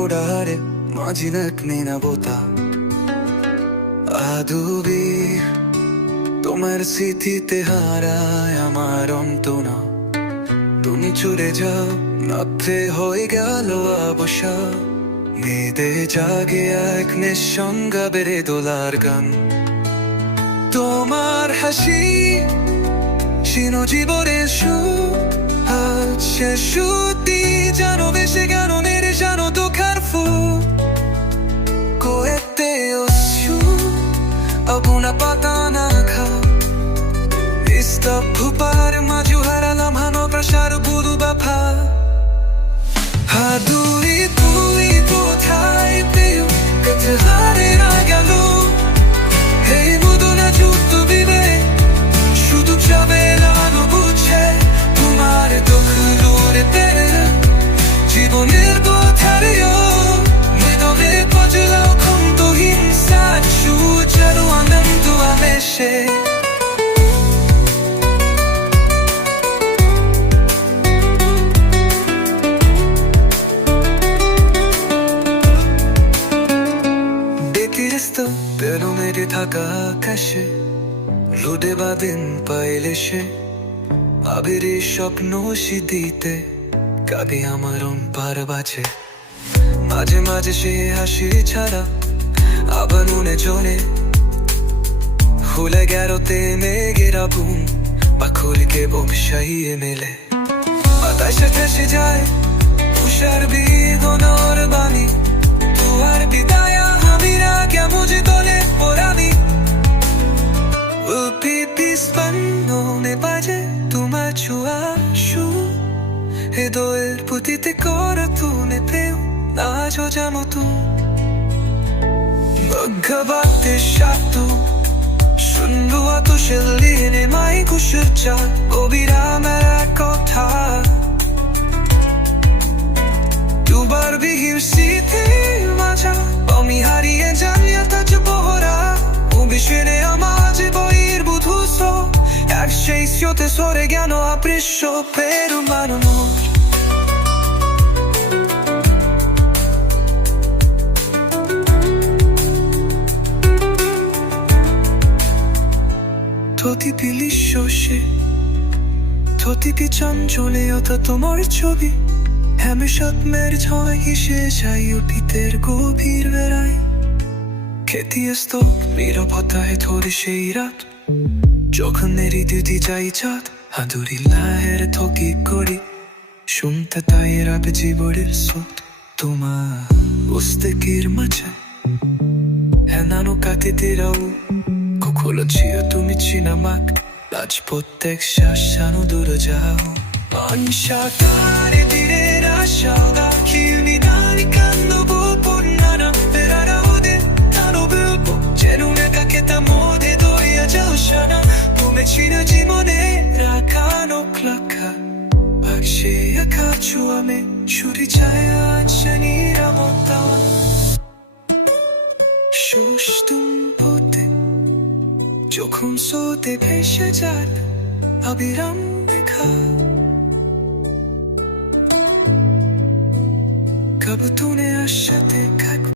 오라래 마지막내 나보다 আদুবি তোমার স্মৃতিতে হারায় আমার অন্তনা তুমি চলে যাও রাত্রে হয়ে গেল অবসা মেয়েদে জাগে এক নিঃসঙ্গা বেড়ে দোলার গান তোমার হাসি শীর্ণ জীবনের সুর আজ সে সত্যি জানো বেশি কেন নেড়ে জানো দুঃখার ফুল Cohete osciu Alguna patana kha Ista phupar majuhara lamhano prashar bulu bapha হাদুই তুই কোথায় পেও কাছে থাকা আকাশে রোদে পাইলে সে স্বপ্ন কাঁদে আমার পার মাঝে মাঝে সে হাসি ছাড়া আবার মনে জনে খুলে গেরোতে মেঘেরা বুম বা খুলকে বংশাইয়ে মেলে বাতাসে ভেসে যায় তুষার বিগনর বাণী তোমার বিদায় তোমার ছোঁয়া সু। হৃদয়ের পুঁতিতে করা তুনে পেও না ঝোজা মতো ভগবাতে সাতু সুন্দর অত শেলিনে মাই কুশুর চাল অবিরামের এক কথা। দুবার বিহির শীতে মাজা আমি হারিয়ে জানি তাজ বহরা, ও বিশ্বরে এক সেই স্রোতে সরে জ্ঞান আপৃশ্য পেরু মানুষ প্রতিটি লিশে প্রতিটি চঞ্চলে অথা তোমার ছবি হ্যামেশাত্মের ঝয় হিসে যাই অতীতের গভীর বেড়াই খেতিয়েস্ত নিরবতায় ধরে সেই রাত যখন হৃদয় যাই চাঁদ হাদুরি লাহের থকি করি। শুনতে তাই রাবে জীবনের স্রোত। তোমার উস্তেকির মাঝে হ্যানানো কাতিতেরাও কুকুলো চিও তুমি চিনামাক লাজ প্রত্যেক শ্বাসানো দূর যাও। Anshakare direra shalda rakano klaka Bakshi akachu ame shuri chaya anshani ramota Shoshtum pote যখন সোতে ভেসে যান অবিরাম দেখা কব তুনে আশাতে কাক